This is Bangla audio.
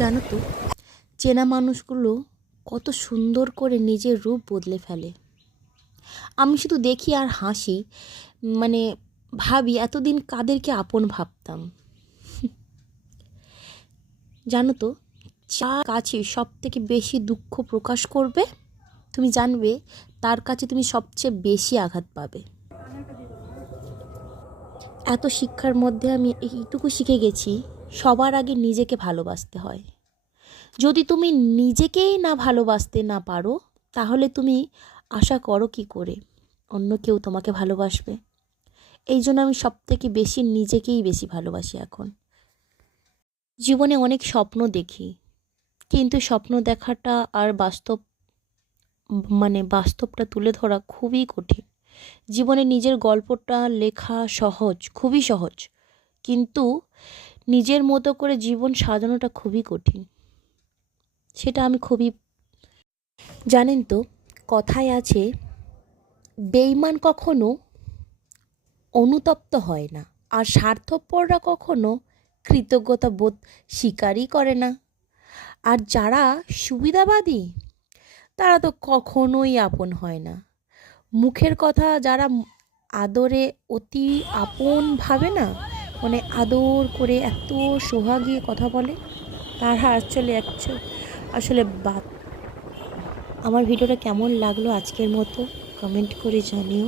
জানো তো, চেনা মানুষগুলো কত সুন্দর করে নিজের রূপ বদলে ফেলে। আমি শুধু দেখি আর হাসি, মানে ভাবি এতদিন কাদেরকে আপন ভাবতাম। জানো তো, যার কাছে সব থেকে বেশি দুঃখ প্রকাশ করবে, তুমি জানবে তার কাছে তুমি সবচেয়ে বেশি আঘাত পাবে। এত শিক্ষার মধ্যে আমি এইটুকু শিখে গেছি, সবার আগে নিজেকে ভালোবাসতে হয়। যদি তুমি নিজেকেই না ভালোবাসতে না পারো, তাহলে তুমি আশা করো কি করে অন্য কেউ তোমাকে ভালোবাসবে? এই জন্য আমি সবথেকে বেশি নিজেকেই বেশি ভালোবাসি এখন। জীবনে অনেক স্বপ্ন দেখি, কিন্তু স্বপ্ন দেখাটা আর বাস্তবটা তুলে ধরা খুবই কঠিন। জীবনে নিজের গল্পটা লেখা সহজ, খুবই সহজ, কিন্তু নিজের মতো করে জীবন সাজানোটা খুবই কঠিন। সেটা আমি খুবই, জানেন তো, কথায় আছে, বেঈমান কখনো অনুতপ্ত হয় না, আর স্বার্থপররা কখনো কৃতজ্ঞতা বোধ স্বীকারই করে না। আর যারা সুবিধাবাদী, তারা তো কখনোই আপন হয় না। মুখের কথা যারা আদরে অতি আপন ভাবে না, মানে আদর করে এত সোহাগিয়ে কথা বলে, তারা আসলে বাদ। আমার ভিডিওটা কেমন লাগলো আজকের মতো কমেন্ট করে জানিও।